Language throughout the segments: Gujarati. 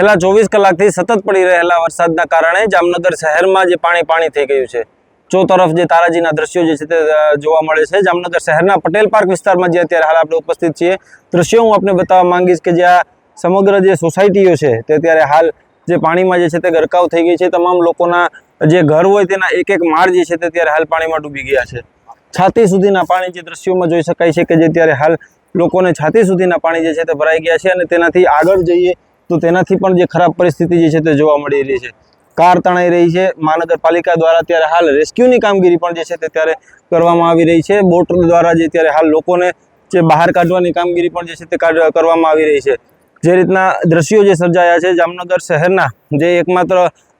છેલ્લા 24 કલાકથી સતત પડી રહેલા વરસાદના કારણે જામનગર શહેરમાં જે પાણી થઈ ગયું છે। ચોતરફ જે તારાજીના દ્રશ્યો જે છે તે જોવા મળે છે। જામનગર શહેરના પટેલ પાર્ક વિસ્તારમાં જે અત્યારે હાલ આપણે ઉપસ્થિત છીએ, દ્રશ્યો હું આપને બતાવવા માંગીશ કે જ્યાં સમગ્ર જે સોસાયટીઓ છે તે અત્યારે હાલ જે પાણીમાં જે છે તે ગરકાવ થઈ ગઈ છે। તમામ લોકોના જે ઘર હોય તેના એક એક માળ જે છે તે અત્યારે હાલ પાણીમાં ડૂબી ગયા છે। છાતી સુધીના પાણી જે દ્રશ્યોમાં જોઈ શકાય છે કે જે અત્યારે હાલ લોકોને છાતી સુધીના પાણી જે છે તે ભરાઈ ગયા છે અને તેનાથી આગળ જઈએ તો તેનાથી પણ જે ખરાબ પરિસ્થિતિ જે છે તે જોવા મળી રહી છે। કાર તણાઈ રહી છે। મહાનગરપાલિકા દ્વારા અત્યારે હાલ રેસ્ક્યુની કામગીરી પણ જે છે તે અત્યારે કરવામાં આવી રહી છે। બોટ દ્વારા જે અત્યારે હાલ લોકોને જે બહાર કાઢવાની કામગીરી પણ જે છે તે કરવામાં આવી રહી છે। જે રીતના દ્રશ્યો જે સર્જાયા છે જામનગર શહેરના જે એકમાત્ર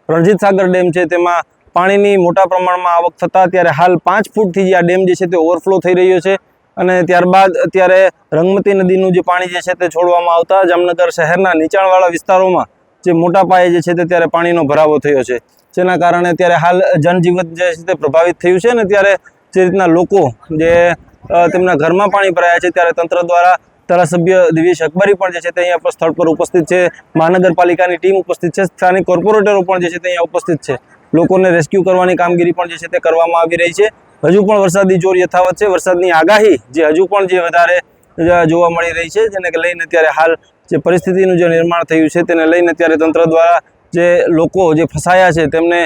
રણજીત સાગર ડેમ છે તેમાં પાણીની મોટા પ્રમાણમાં આવક થતાં અત્યારે હાલ 5 ફૂટથી જે આ ડેમ જે છે તે ઓવરફ્લો થઈ રહ્યો છે અને ત્યારબાદ અત્યારે રંગમતી નદીનું જે પાણી જે છે તે છોડવામાં આવતા જામનગર શહેરના નીચાણવાળા વિસ્તારોમાં જે મોટા પાયે જે છે તે ત્યારે પાણીનો ભરાવો થયો છે, જેના કારણે અત્યારે હાલ જનજીવન જે છે તે પ્રભાવિત થયું છે અને ત્યારે જે રીતના લોકો જે તેમના ઘરમાં પાણી ભરાયા છે ત્યારે તંત્ર દ્વારા ધારાસભ્ય દિવેશ અકબરી પણ જે છે તે અહીંયા સ્થળ પર ઉપસ્થિત છે। મહાનગરપાલિકાની ટીમ ઉપસ્થિત છે। સ્થાનિક કોર્પોરેટરો પણ જે છે તે અહીંયા ઉપસ્થિત છે। લોકોને રેસ્ક્યુ કરવાની કામગીરી પણ જે છે તે કરવામાં આવી રહી છે। હજુ પણ વરસાદી જોર યથાવત છે। વરસાદની આગાહી જે હજુ પણ જે વધારે જોવા મળી રહી છે, જેને લઈને અત્યારે હાલ જે પરિસ્થિતિનું જે નિર્માણ થયું છે તેને લઈને અત્યારે તંત્ર દ્વારા જે લોકો જે ફસાયા છે તેમને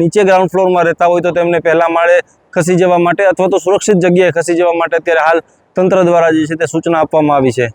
નીચે ગ્રાઉન્ડ ફ્લોરમાં રહેતા હોય તો તેમને પહેલા માળે ખસી જવા માટે અથવા તો સુરક્ષિત જગ્યાએ ખસી જવા માટે અત્યારે હાલ તંત્ર દ્વારા જે છે તે સૂચના આપવામાં આવી છે।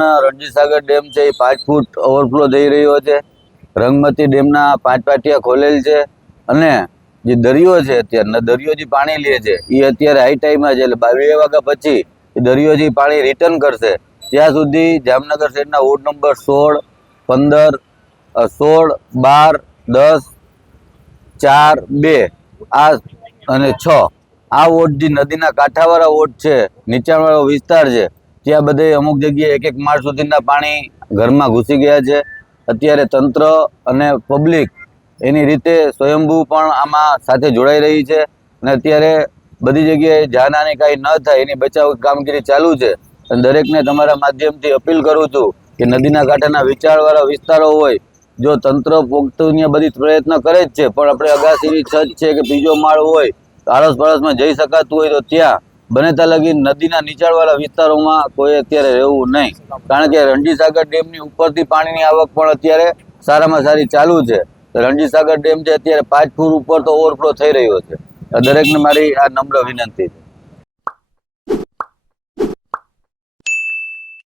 રણજીત સાગર ડેમ છે એ 5 ફૂટ ઓવરફ્લો થઈ રહ્યો છે। રંગમતી ડેમના 5 પાટિયા ખોલેલ છે અને જે દરિયો છે અત્યારે દરિયો જે પાણી લે છે એ અત્યારે હાઈ ટાઈમમાં છે, એટલે 2 વાગ્યા પછી એ દરિયો જે પાણી રિટર્ન કરશે ત્યાં સુધી જામનગર શહેરના વોર્ડ નંબર 16, 15, 16, 12, 10, 4, 2 આ અને 6 આ વોર્ડ જે નદીના કાંઠાવાળા વોર્ડ છે, નીચાણવાળો વિસ્તાર છે, ત્યાં બધે અમુક જગ્યાએ 1-1 માળ સુધીના પાણી ઘરમાં ઘૂસી ગયા છે। અત્યારે તંત્ર અને પબ્લિક એની રીતે સ્વયંભૂ પણ આમાં સાથે જોડાઈ રહી છે અને અત્યારે બધી જગ્યાએ જાનહાનિ કાંઈ ન થાય એની બચાવ કામગીરી ચાલુ છે। અને દરેકને તમારા માધ્યમથી અપીલ કરું છું કે નદીના કાંઠાના વિચારવાળા વિસ્તારો હોય, જો તંત્ર પોતાની બધી પ્રયત્ન કરે જ છે પણ આપણે અગાસીની છત છે કે બીજો માળ હોય આડોશ પાડોશમાં જઈ શકાતું હોય તો ત્યાં બને ત્યાં લગી નદીના નીચાણવાળા વિસ્તારોમાં કોઈ અત્યારે રહેવું નહીં, કારણ કે રણજીત સાગર ડેમની ઉપરથી પાણીની આવક પણ અત્યારે સારામાં સારી ચાલુ છે। રણજીત સાગર ડેમ છે અત્યારે 5 ફૂટ ઉપર તો ઓવરફ્લો થઈ રહ્યો છે। દરેકને મારી આ નમ્ર વિનંતી છે।